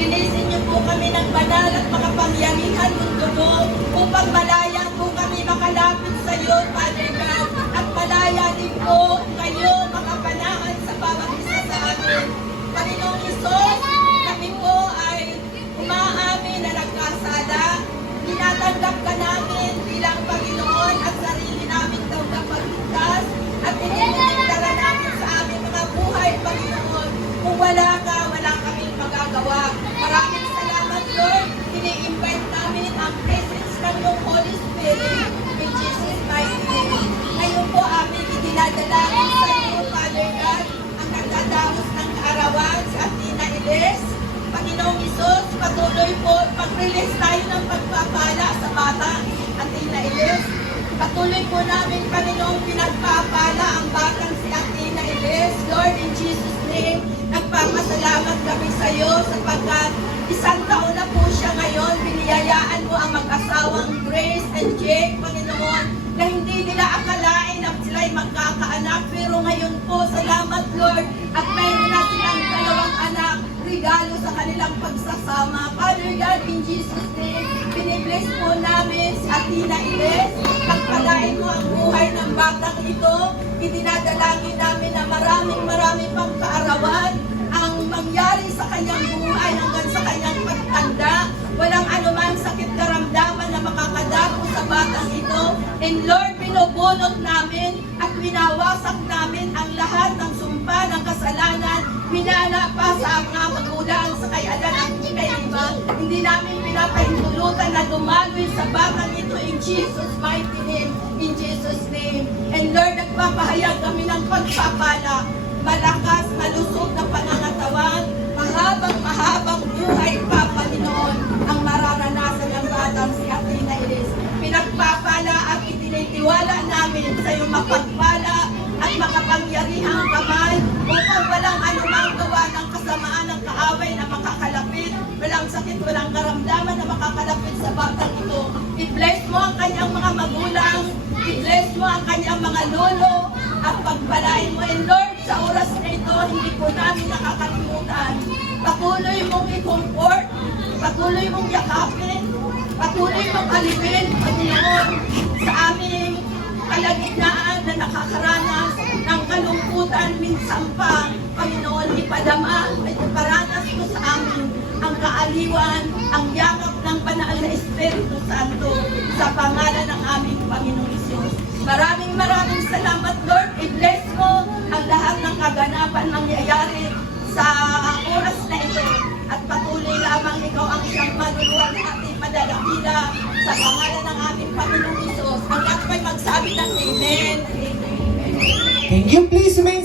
Linisin niyo po kami ng banal at makapangyarihan ng dugo upang malaya po kami makalapit sa iyo, Father God. At malaya din po kayo makapanahan sa bawat isa sa amin. Panginoong Isus, kami po ay umaamin na nagkasala. Tinatanggap ka namin bilang Panginoon at sarili namin tagapagligtas at iniligtaran namin sa aming mga buhay, Panginoon. Kung wala ka, wala kaming magagawa. Maraming salamat, Lord. Ini-invite namin ang presence ng iyong Holy Spirit in Jesus' mighty name. Ngayon po aming idinadalangin sa iyo, Father God, ang nagdadamos ng kaarawan sa Athena Iles. Panginoong Isus, patuloy po, mag-release tayo ng pagpapala sa bata, Athena Iles. Patuloy po namin, Panginoong, pinagpapala ang batang si Athena Iles. Lord, in Jesus' name, nagpapasalamat kami sa iyo sapagkat isang taon na po siya ngayon. Biniyayaan mo ang mag-asawang Grace and Jake, Panginoon, na hindi nila akalain na sila'y magkakaanak. Pero ngayon po, salamat, Lord, at mayroon na silang dalawang anak, regalo sa kanilang pagsasama. Father God, in Jesus' name, binibless po namin si Athena Iles. Pagpalain mo ang buhay ng batang ito. Idinadalangin namin na maraming pang kaarawan ang mangyari sa kanyang buhay hanggang sa kanyang pagtanda. Walang anumang sakit karamdaman na makakadapo sa batang ito. And Lord, binubunot namin at winawasak namin ang lahat ng sumpa ng kasalanan. Minana pa sa mga magulang sa kay Adan at kay Eva. Hindi namin pinapahintulutan na dumaloy sa batang ito in Jesus' mighty name. In Jesus' name. And Lord, nagpapahayag kami ng pagpapala. Malakas, malusog na pangangatawan, mahabang buhay pa, Panginoon, ang mararanasan ng batang si Athena Iles. Pinagpapala at itinitiwala namin sa iyong mapagpala at makapangyarihang kamay upang walang anumang gawa ng kasamaan ng kaaway na makakalapit, walang sakit, walang karamdaman na makakalapit sa batang ito. I-bless mo ang kanyang mga magulang, i-bless mo ang kanyang mga lolo, at pagpalain mo. And Lord, sa oras na ito, hindi po namin nakakalimutan. Patuloy mong i-comfort, patuloy mong yakapin, patuloy mong alipin, Panginoon, sa aming kalagitnaan na nakakaranas ng kalungkutan minsan pa, Panginoon, ipadama, iparanas mo sa amin ang kaaliwan, ang yakap ng banal na Espiritu Santo sa pangalan ng aming Panginoong Isus. Maraming salamat, Lord. I-bless mo ang lahat ng kaganapan nangyayari sa oras na ito. At patuloy lamang ikaw ang siyang manuluhan na ating madalakila sa pangalan ng aming Panginoong Isus. Hanggang may magsabi ng Amen. Can you please remain